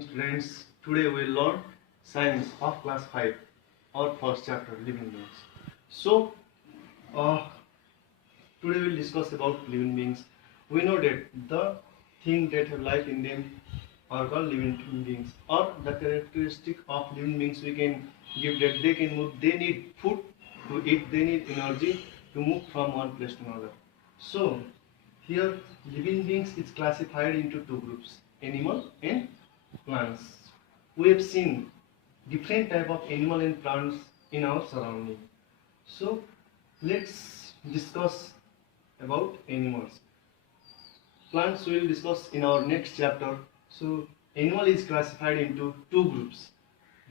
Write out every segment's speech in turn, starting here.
Students, today we learn science of class 5 or first chapter living beings. So, uh, today we'll discuss about living beings. We know that the thing that have life in them are called living beings, or the characteristic of living beings we can give that they can move, they need food to eat, they need energy to move from one place to another. So, here living beings is classified into two groups, animal and plants. We have seen different type of animal and plants in our surrounding. So let's discuss about animals. Plants we will discuss in our next chapter. So animal is classified into two groups,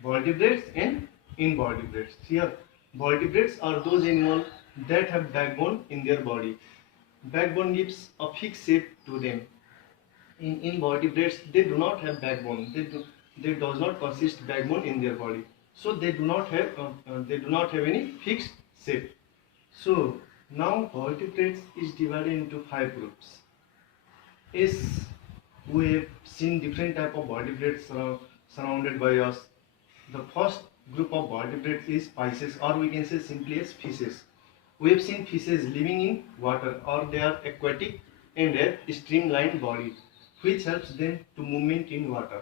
vertebrates and invertebrates. Here vertebrates are those animals that have backbone in their body. Backbone gives a fixed shape to them. In invertebrates, they do not have backbone. They does not consist backbone in their body. So they do not have any fixed shape. So now vertebrates is divided into five groups. As we have seen different type of vertebrates surrounded by us. The first group of vertebrates is fishes, or we can say simply as fishes. We have seen fishes living in water, or they are aquatic and have streamlined body, which helps them to movement in water.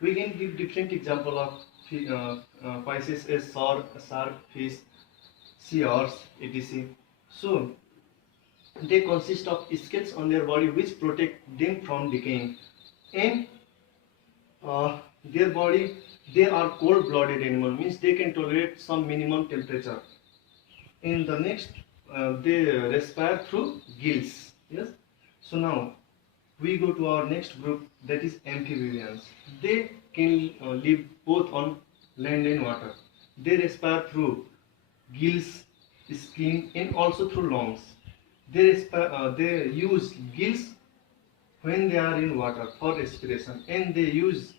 We can give different example of fishes as shark, fish, sea horse, etc. So they consist of scales on their body which protect them from decaying, and their body, they are cold-blooded animal, means they can tolerate some minimum temperature. In the next, they respire through gills. Yes. So now we go to our next group, that is amphibians. They can live both on land and water. They respire through gills, skin, and also through lungs. They use gills when they are in water for respiration, and they use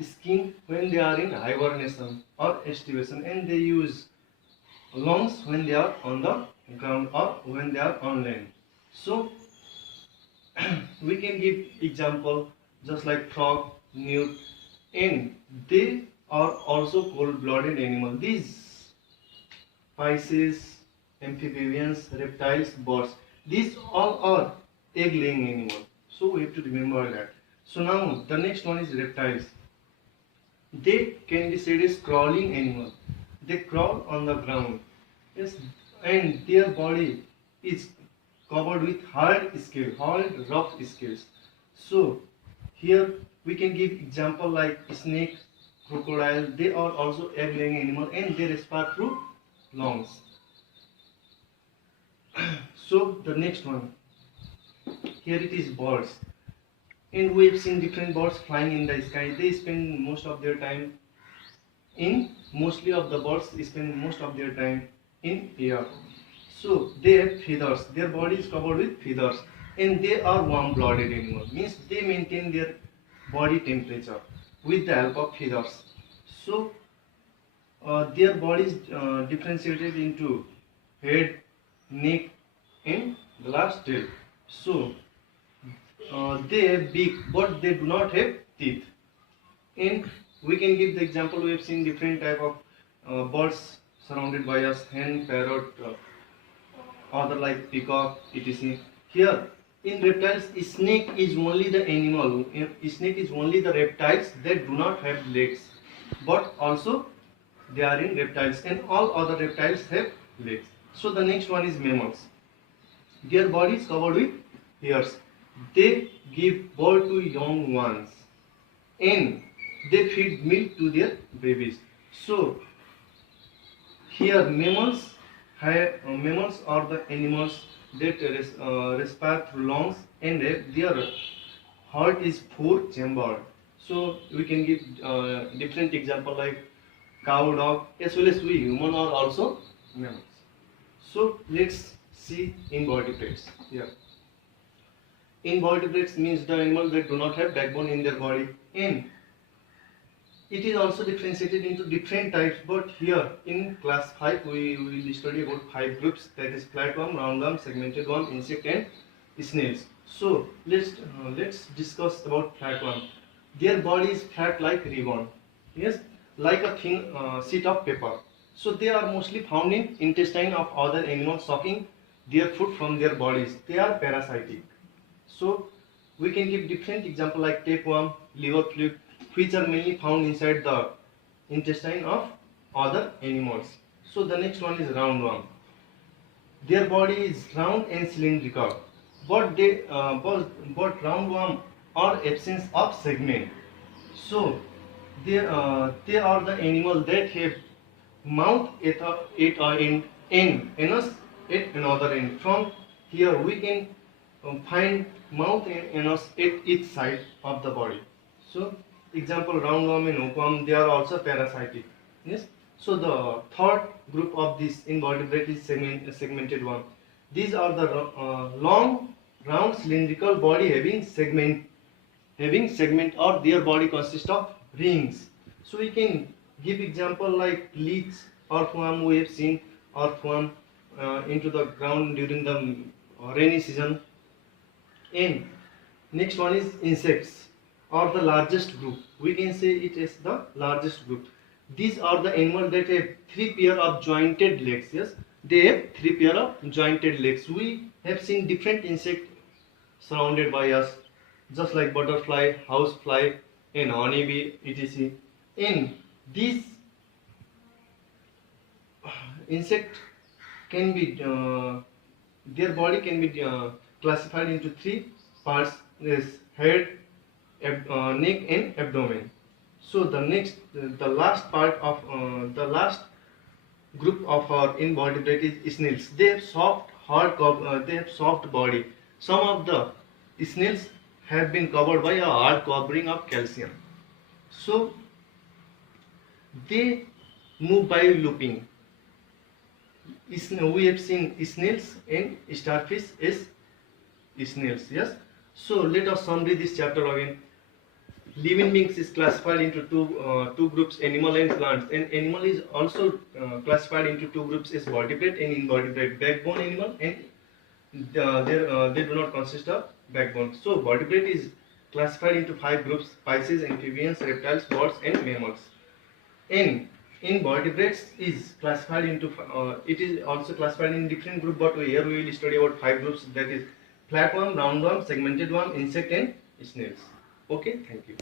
skin when they are in hibernation or estivation, and they use lungs when they are on the ground or when they are on land. So we can give example just like frog, newt, and they are also cold-blooded animal. These fishes, amphibians, reptiles, birds, these all are egg-laying animal. So we have to remember that. So now the next one is reptiles. They can be said as crawling animal. They crawl on the ground. Yes, and their body is covered with hard rough scales. So here we can give example like snake, crocodile. They are also egg-laying animal and they respire through lungs. So the next one, here it is birds, and we have seen different birds flying in the sky. They spend most of their time mostly of the birds spend most of their time in air. So they have feathers, their body is covered with feathers, and they are warm-blooded animals, means they maintain their body temperature with the help of feathers. So their body is differentiated into head, neck, and the last tail. So they have beak, but they do not have teeth. And we can give the example, we have seen different type of birds surrounded by us, hen, parrot, other like peacock, etc. Here in reptiles, snake is only the animal. Snake is only the reptiles that do not have legs, but also they are in reptiles, and all other reptiles have legs. So the next one is mammals. Their body is covered with hairs. They give birth to young ones, and they feed milk to their babies. So here mammals are the animals that respire through lungs, and their heart is four-chambered. So we can give different example like cow, dog, as well as we human are also mammals. So let's see invertebrates here. Invertebrates means the animals that do not have backbone in their body, and it is also differentiated into different types, but here in class 5 we will study about 5 groups, that is flatworm, roundworm, segmented worm, insect, and snails. So let's discuss about flatworm. Their body is flat like ribbon, yes, like a thin sheet of paper. So they are mostly found in intestine of other animals sucking their food from their bodies. They are parasitic. So we can give different example like tapeworm, liver fluke, which are mainly found inside the intestine of other animals. So the next one is roundworm. Their body is round and cylindrical, but roundworm are absence of segment. So they are the animal that have mouth at anus at another end. From here we can find mouth and anus at each side of the body. So example roundworm and hookworm, they are also parasitic. Yes. So the third group of this invertebrate is segmented one. These are the long, round, cylindrical body having segment, or their body consists of rings. So we can give example like leech, earthworm. We have seen earthworm into the ground during the rainy season. And next one is insects, or the largest group. We can say it is the largest group. These are the animals that have three pair of jointed legs. Yes, they have three pair of jointed legs. We have seen different insects surrounded by us, just like butterfly, housefly, and honeybee, etc. And these insect can be their body can be classified into three parts: is head, neck, and abdomen. So the last part of the last group of our invertebrate is snails. They have soft, they have soft body. Some of the snails have been covered by a hard covering of calcium. So they move by looping. We have seen snails and starfish as snails. Yes. So let us summary this chapter again. Living beings is classified into two groups, animal and plants. And animal is also classified into two groups as vertebrate and invertebrate. Backbone animal, and they do not consist of backbone. So vertebrate is classified into five groups: Pisces, amphibians, reptiles, birds, and mammals. And invertebrates is classified into it is also classified in different group, but here we will study about five groups, that is flatworm, roundworm, segmented worm, insect, and snails. Okay, thank you.